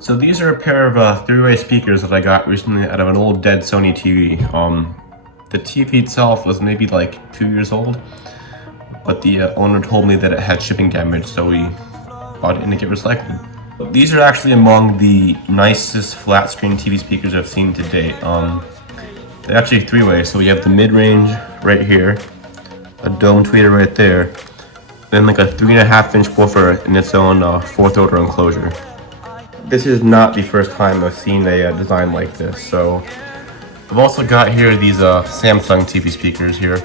So these are a pair of three-way speakers that I got recently out of an old dead Sony TV. The TV itself was maybe like 2 years old, but the owner told me that it had shipping damage, so we bought it in to get recycled. These are actually among the nicest flat screen TV speakers I've seen to date. They're actually three-way, so we have the mid-range right here, a dome tweeter right there, then like a 3.5-inch woofer in its own fourth order enclosure. This is not the first time I've seen a design like this, so I've also got here these Samsung TV speakers here.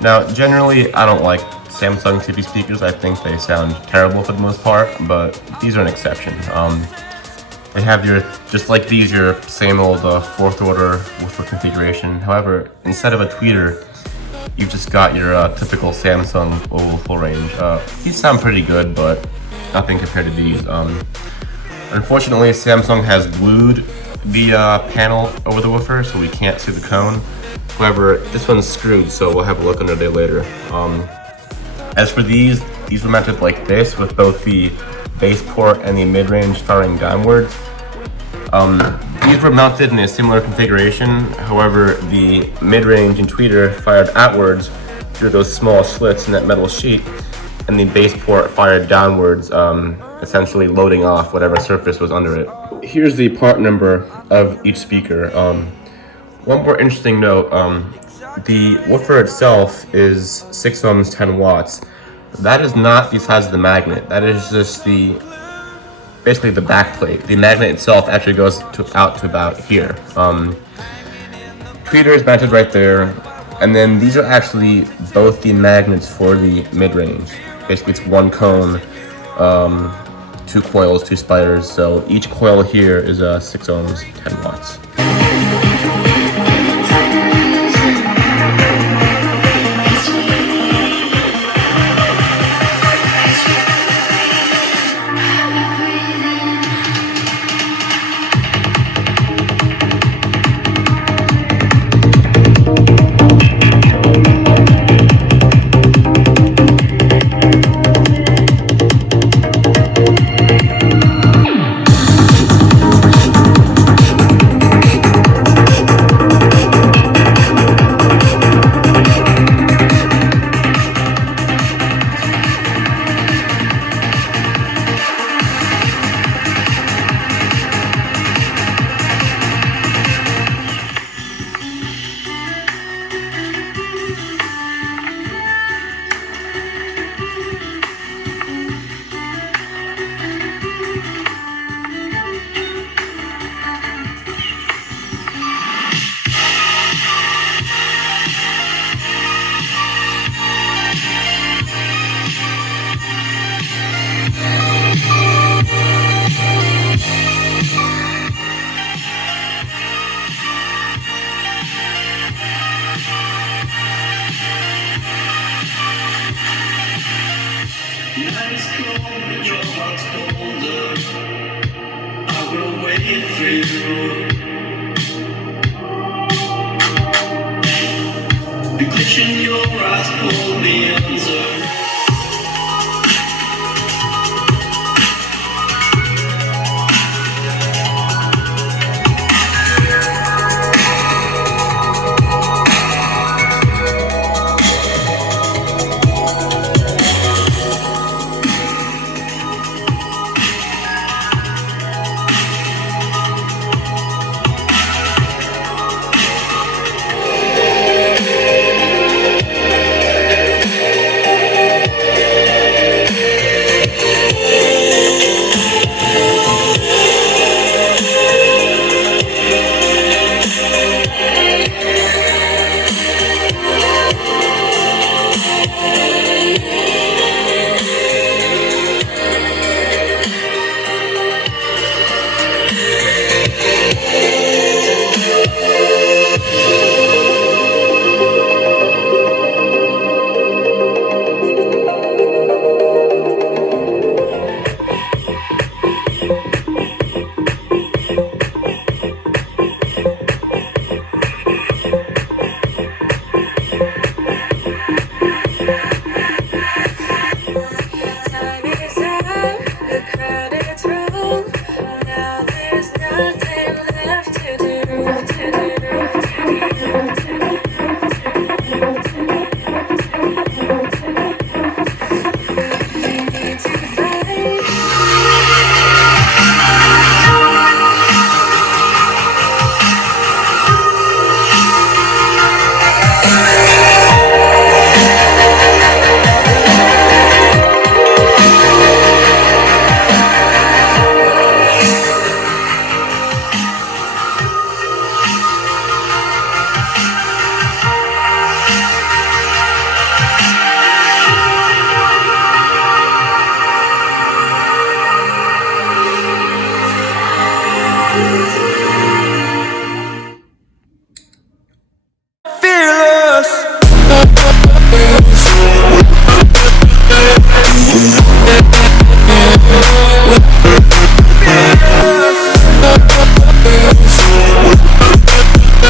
Now, generally, I don't like Samsung TV speakers. I think they sound terrible for the most part, but these are an exception. They have just like these, your same old fourth order woofer configuration. However, instead of a tweeter, you've just got your typical Samsung oval full range. These sound pretty good, but nothing compared to these. Unfortunately, Samsung has glued the panel over the woofer, so we can't see the cone. However, this one's screwed, so we'll have a look under there later. As for these were mounted like this, with both the base port and the mid-range firing downwards. These were mounted in a similar configuration. However, the mid-range and tweeter fired outwards through those small slits in that metal sheet, and the base port fired downwards, essentially loading off whatever surface was under it. Here's the part number of each speaker. One more interesting note, the woofer itself is 6 ohms, 10 watts. That is not the size of the magnet. That is just basically the back plate. The magnet itself actually goes out to about here. Tweeter is mounted right there, and then these are actually both the magnets for the mid-range. Basically, it's one cone, 2 coils, 2 spiders. So each coil here is 6 ohms, 10 watts. Night's cold and your heart's colder. I will wait for you. The glitch in your eyes pulled me under.